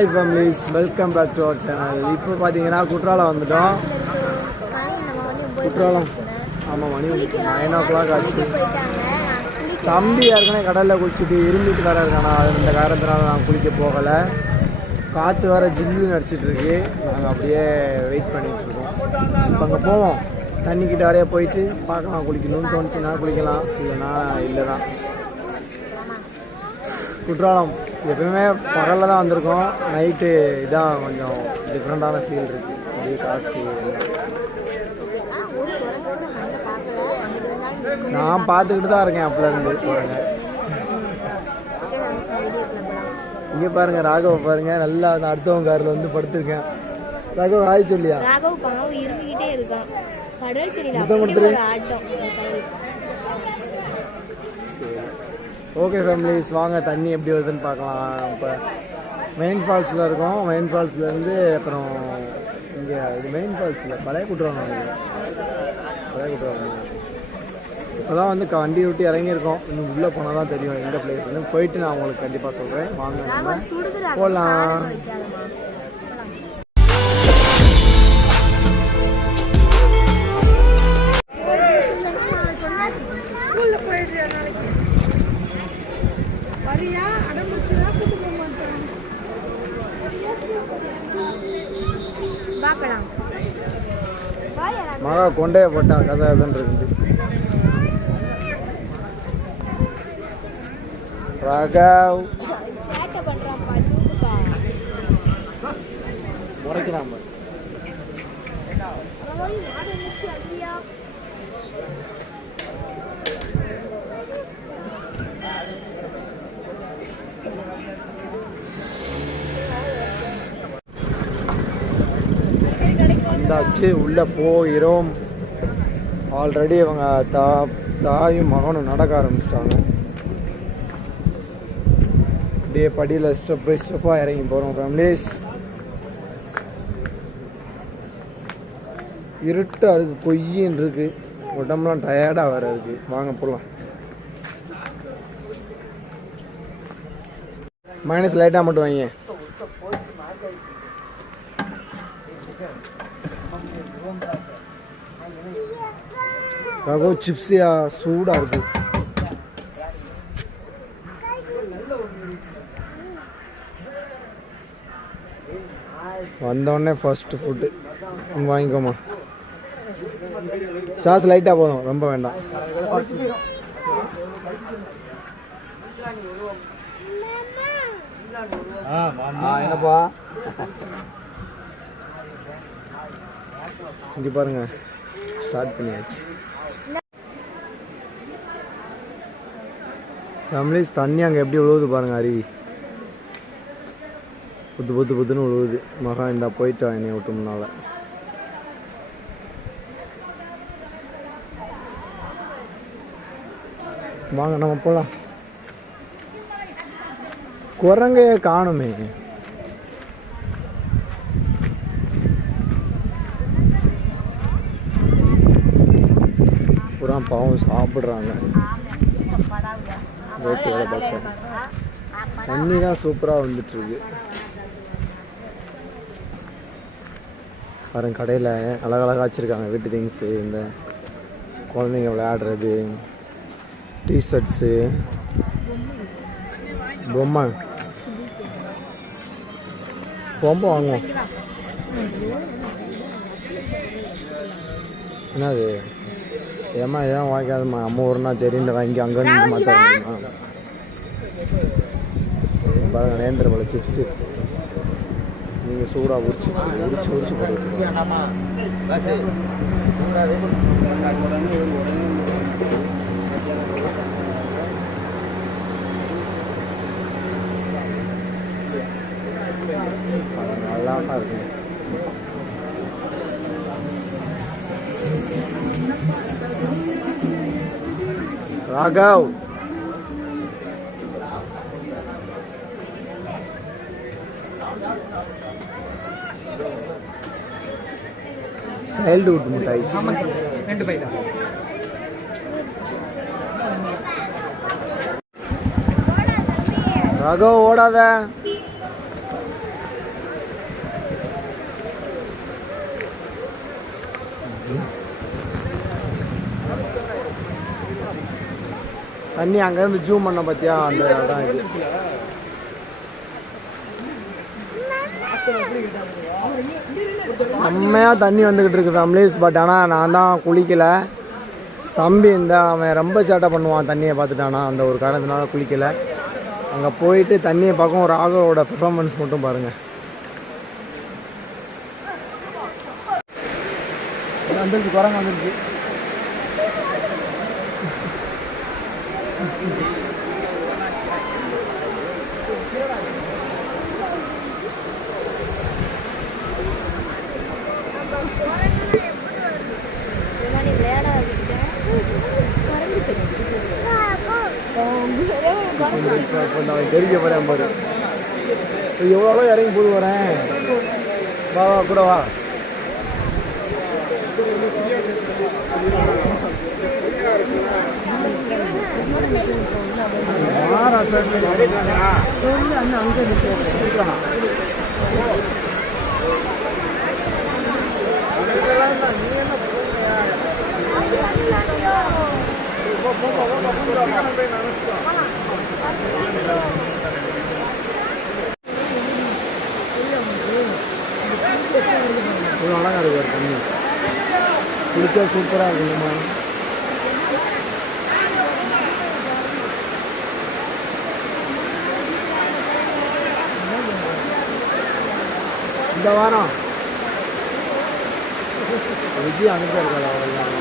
Hi families, welcome back to our channel. இப்போ பார்த்தீங்கன்னா குற்றாலம் வந்துட்டோம். குற்றாலம் ஆமாம், மணி 9 o'clock ஆச்சு. தம்பி ஏற்கனவே கடலில் குளிச்சுட்டு இருந்துட்டு வேறு இருக்கானா, அது இந்த காரணத்தினால நான் குளிக்க போகலை. காற்று வேறு ஜில்லுன்னு அடிச்சிட்ருக்கு. நாங்கள் அப்படியே வெயிட் பண்ணிகிட்ருக்கோம். இப்போ அங்கே போவோம், தண்ணிக்கிட்ட வரைய போயிட்டு பார்க்கலாம். குளிக்கணும்னு தோணுச்சுன்னா குளிக்கலாம், இல்லைன்னா இல்லை தான். குற்றாலம் எப்பவுமே பகலில் தான் வந்திருக்கோம். நைட்டு இதான் கொஞ்சம் டிஃப்ரெண்ட்டான ஃபீல் இருக்குது. அப்படியே காற்று நான் பார்த்துக்கிட்டு தான் இருக்கேன் அப்போலேருந்து போகிறேங்க. இங்கே பாருங்கள், ராகவ பாருங்கள், நல்லா அடுத்தவங்க காரில் வந்து படுத்துருக்கேன். ராகவ் ஆய் சொல்லியா? முத்தம் கொடுத்துரு. ஓகே ஃபேமிலிஸ், வாங்க தண்ணி எப்படி வருதுன்னு பார்க்கலாம். இப்போ மெயின் ஃபால்ஸில் இருக்கோம். மெயின் ஃபால்ஸ்லேருந்து அப்புறம் இங்கே இது மெயின் ஃபால்ஸில் பழைய குற்றாலம். இப்போ தான் வந்து வண்டி விட்டு இறங்கியிருக்கோம். இன்னும் உள்ளே போனால் தான் தெரியும் எந்த பிளேஸ்ன்னு. போயிட்டு நான் உங்களுக்கு கண்டிப்பாக சொல்கிறேன். வாங்க போகலாம். மகா கொண்டைய போட்டான், கசகசன் இருக்குது. ராகவ் முறைக்கிறான். வந்தாச்சு, உள்ளே போகிறோம். ஆல்ரெடி அவங்க தாயும் மகனும் நடக்க ஆரம்பிச்சிட்டாங்க. அப்படியே படியில் ஸ்டெப் பை ஸ்டெப்பாக இறங்கி போகிறோம் ஃபேமிலிஸ். இருட்டாக இருக்குது, கொய்யின்னு இருக்குது, உடம்புலாம் டயர்டாக வேறு இருக்குது. வாங்க போகலாம். மைனஸ் லைட்டாக மட்டும் வாங்க. ரகோ சிப்ஸியா சூடாக இருக்குது. வந்தோடனே ஃபர்ஸ்ட் ஃபுட்டு வாங்கிக்கோமா. சாஸ் லைட்டாக போதும், ரொம்ப வேண்டாம். என்னப்பா இங்கே பாருங்க, ஸ்டார்ட் பண்ணியாச்சு. ஃபேமிலிஸ், தண்ணி அங்கே எப்படி விழுவுது பாருங்க. அருவி புத்து புத்து புத்துன்னு விழுவுது. மகா இந்தா போயிட்டா என்னை விட்டு முன்னால். வாங்க நம்ம போகலாம். குரங்கையே காணுமே. புறா பாவம் சாப்பிட்றாங்க. தண்ணி தான் சூப்பராக வந்துட்டுருக்கு. பாருங்க, கடையில் அழகழகாக வச்சுருக்காங்க வீட்டு திங்ஸு. இந்த குழந்தைங்க விளையாடுறது, டிஷர்ட்ஸு, பொம்மை வாங்குவோம். என்னது ஏமா ஏன் வாங்காதம்மா, அம்மா ஒரு நாள் சரின்னு வாங்கி அங்கேருந்து மாற்றாமா. பாருங்க, நேந்திர பழ சிப்ஸு நீங்கள் சூடாக உரிச்சு போட்டு நல்லா இருக்கு. ராகவ் சைல்டுஹுட் மிட்டாய்ஸ். ராகவ் ஓடாத. தண்ணி அங்கேருந்து ஜூம் பண்ண பார்த்தியா அந்த இடம் இது. செம்மையாக தண்ணி வந்துக்கிட்டு இருக்கு ஃபேமிலிஸ். பட் ஆனால் நான் தான் குளிக்கலை. தம்பி அவன் ரொம்ப சேட்டை பண்ணுவான் தண்ணியை பார்த்துட்டானா, அந்த ஒரு காரணத்தினால குளிக்கலை. அங்கே போயிட்டு தண்ணியை பார்க்கும் ஒரு ராகவோட பெர்ஃபார்மன்ஸ் மட்டும் பாருங்கள். வந்துருச்சு, குரங்கு வந்துருச்சு. தெரிவிக்க போறேன் பாரு, எவ்வளோ இறங்கி போது வரேன். வா வா கூட வா. அழகா இருக்கு தண்ணி, குளிச்சா சூப்பரா இருக்குமா. இந்த வாரம் விஜய் அங்கே இருக்காது அவெல்லாம்.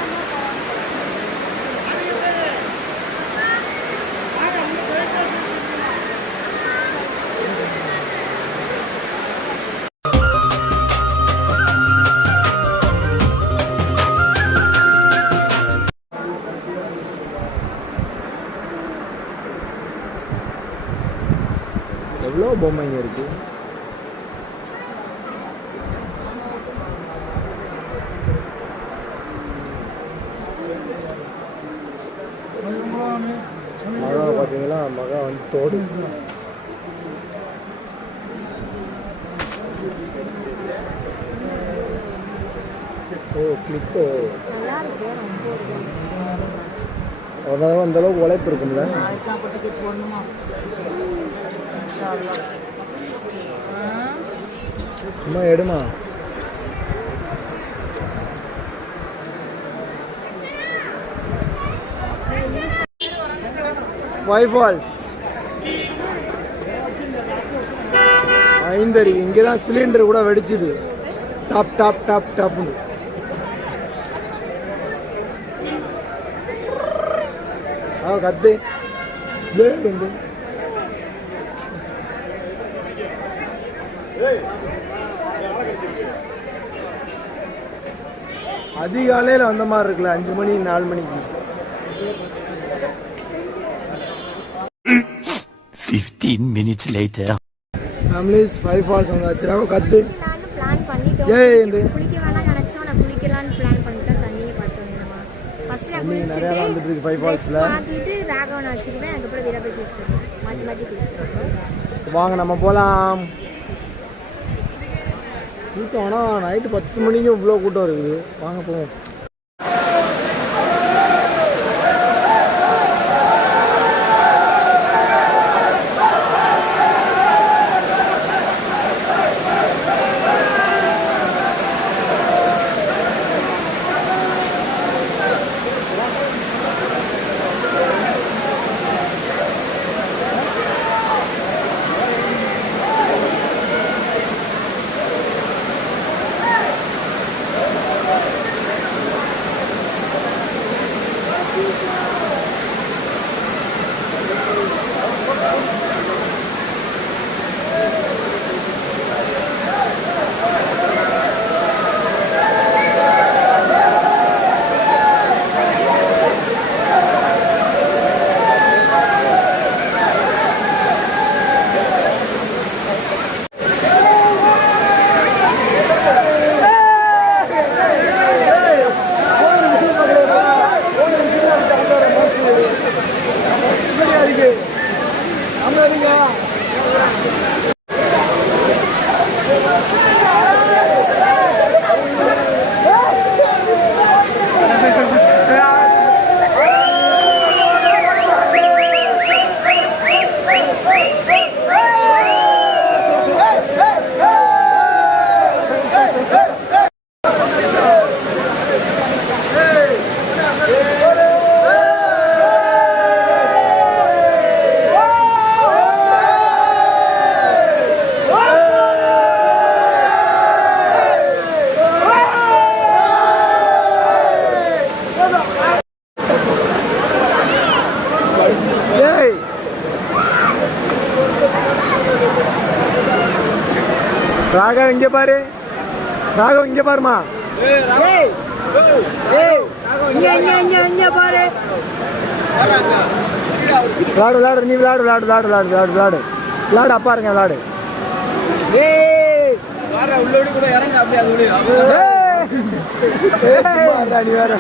எவ்வளோ பொம்மைங்க இருக்கு. மகா பார்த்தீங்களா, மகா வந்து தோடு. ஓ கிளிப்போ அதாவது அந்த அளவுக்கு உழைப்பு இருக்கும்ல. சும்மா எடுமா. Five falls ஐந்தடி. இங்கே தான் சிலிண்டர் கூட வெடிச்சுது. டாப் டாப் டாப் டாப்னு. கத்து அதிகாலையில் வந்த மாதிரி இருக்குல்ல, 5 மணி 4 மணிக்கு. 15 minutes later. ஃபேமிலிஸ் 5 ஃபால்ஸ் வந்தாச்சு. கத்து பிளான் பண்ணிட்டோம். குளிக்க வேணாம் நினைச்சோம், நான் குளிக்கலாம்னு பிளான் பண்ணிட்டேன். தண்ணியை பார்த்தோம். ஃபர்ஸ்ட் நான் நிறைய நடந்துட்டு இருக்கு 5 ஃபால்ஸ்ல. பார்த்துட்டு ராகவன் வச்சுக்கிட்டேன். அதுக்கப்புறம் வீரா போய் குளிச்சிட்டோம். மாற்றி மாற்றி குளிச்சிட்டோம். வாங்க நம்ம போகலாம். கூட்டம் ஆனால் நைட்டு 10 மணிக்கு இவ்வளோ கூட்டம் இருக்குது. வாங்க போவோம். ராகவ் இங்க பாரு, ராகவ் இங்க பாருமா. ஏய் ஏய் இங்க இங்க இங்க இங்க பாரு. விளாடு விளாடு, நீ விளாடு விளாடு விளாடு விளாடு விளாடு விளாடு விளாடு, அப்பா இருங்க விளாடு. ஏய் உள்ளோடி கூட இறங்க அப்படியே அது நீ வேற.